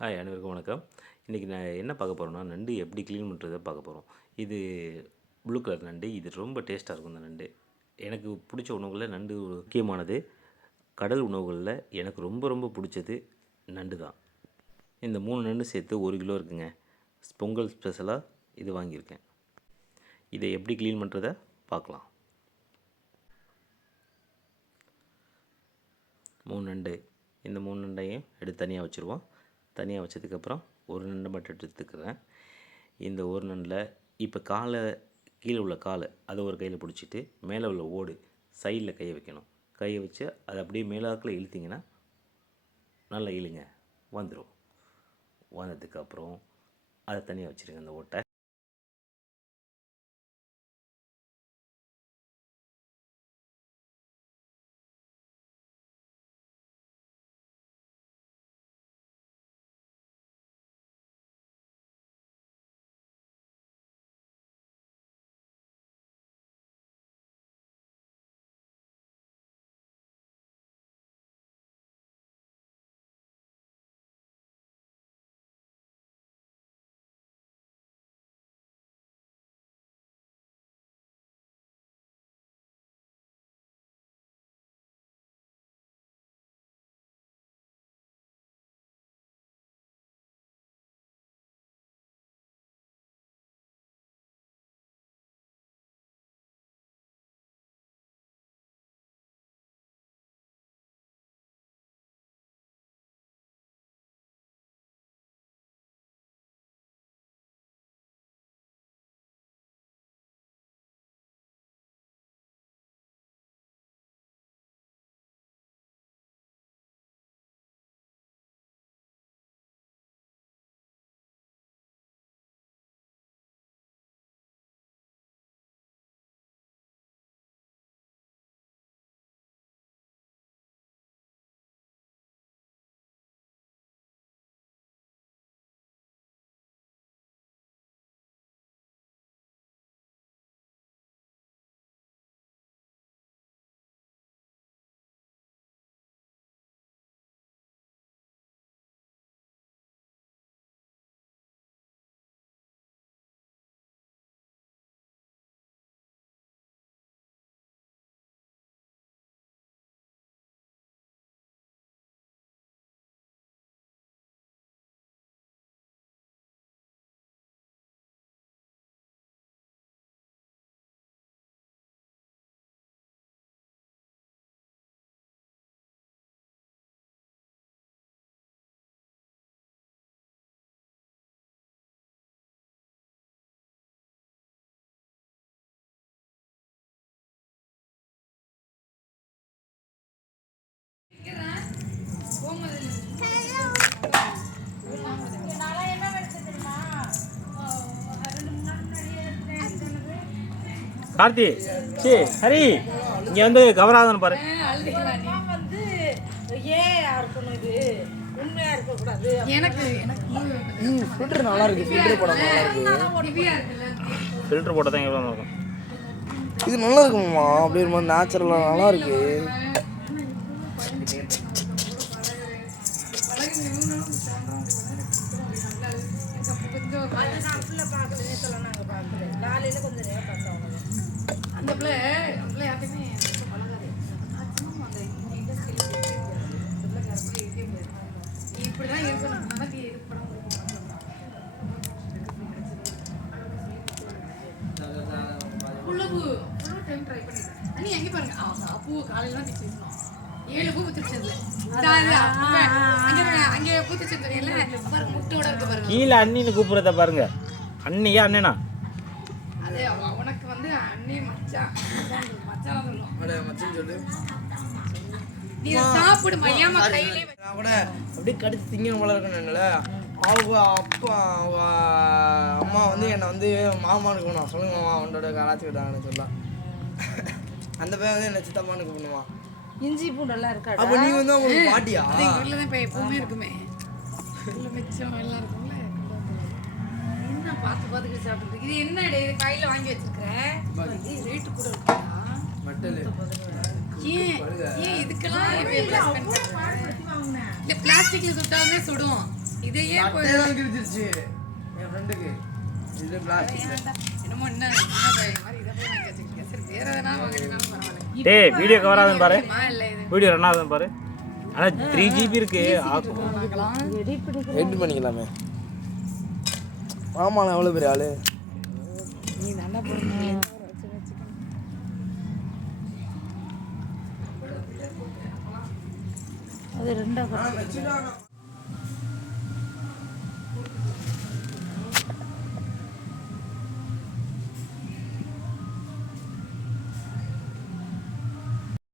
Hi அனைவருக்கும் வணக்கம். இன்றைக்கி நான் என்ன பார்க்க போகிறோன்னா, நண்டு எப்படி க்ளீன் பண்ணுறத பார்க்க போகிறோம். இது ப்ளூ கலர் நண்டு. இது ரொம்ப டேஸ்ட்டாக இருக்கும். இந்த நண்டு எனக்கு பிடிச்ச உணவுகளில் நண்டு முக்கியமானது. கடல் உணவுகளில் எனக்கு ரொம்ப ரொம்ப பிடிச்சது நண்டு தான். இந்த 3 நண்டு சேர்த்து 1 கிலோ இருக்குங்க. பொங்கல் ஸ்பெஷலாக இது வாங்கியிருக்கேன். இதை எப்படி க்ளீன் பண்ணுறத பார்க்கலாம். 3 நண்டு. இந்த 3 நண்டையும் எடுத்து தனியாக வச்சுருவோம். தனியாக வச்சதுக்கப்புறம் ஒரு நண்டை மட்டும் எடுத்துக்கிறேன். இந்த ஒரு நண்டில் இப்போ கீழே உள்ள காலை அதை ஒரு கையில் பிடிச்சிட்டு மேலே உள்ள ஓடு சைடில் கையை வைக்கணும். கையை வச்சு அதை அப்படியே மேலாக்கில் இழுத்திங்கன்னா நல்லா இழுங்க, வந்துடும். வந்ததுக்கப்புறம் அதை தனியாக வச்சுருங்க. அந்த ஓட்டை கார்த்தி சி ஹரி இங்கே வந்து கவராகன்னு பாரு. ஃபில்டர் நல்லா இருக்கு. ஃபில்டர் போட நல்லா இருக்கு. ஃபில்டர் போட்டால் தான் எவ்வளோ இருக்கும். இது நல்லா இருக்குமாம்மா. அப்படியே ஒரு மாதிரி நேச்சுரலாக நல்லா இருக்கு. கீழே அண்ணின்னு கூப்பிடுறத பாருங்க. அண்ணியா அண்ணனா? உனக்கு வந்து அண்ணி மச்சான் சொல்லு. நீ சாப்பிடு மையாமா கையிலே நான் கூட அப்படியே கடிச்சு திங்கணும் போல இருக்கணும்ல. அவங்க அப்பா அவங்க அம்மா வந்து என்னை வந்து மாமான்னு கூப்பிடுவான். சொல்லுங்க மாமா அவனோட கலாச்சி விட்டாங்கன்னு சொல்லலாம். அந்த பையன் வந்து என்ன சித்தம்மான்னு கூப்பிடுவான். இஞ்சி பூண்டெல்லாம் இருக்கா? அப்போ நீ வந்து அவங்களுக்கு பாட்டியா? வீட்டில் தான் இப்போ எப்பவுமே இருக்குமே. மிச்சம் எல்லாம் இருக்கும்ல. என்ன பார்த்து பார்த்துக்கிட்டு சாப்பிட்டு இது என்ன கையில் வாங்கி வச்சிருக்கிறேன். ரேட்டு கூட இருக்கா? ஏன் இதுக்கெல்லாம் இல்லை பிளாஸ்டிக்ல சுட்டாலுமே சுடும். இதையே போய் சட்டையெல்லாம் கிழிச்சிருச்சு என் ஃப்ரெண்டுக்கு. இது பிளாஸ்டிக். என்னமோ என்ன சின்ன பையன் மாதிரி இதை போய் வாங்கி வச்சுக்கிட்டேன். சரி வேற எதனா வாங்கினாலும் பரவாயில்ல. டேய் வீடியோ கவர் ஆகுதுன்னு பாரு, இல்லை இது வீடியோ ரன் ஆகுதுன்னு பாரு. ஆனால் 3GB இருக்கு ஆகும். எடிட் பண்ணிக்கலாமே. ஆமாண்ணா எவ்வளோ பெரிய ஆளு. நீ நல்லா போடுங்க. அது ரெண்டா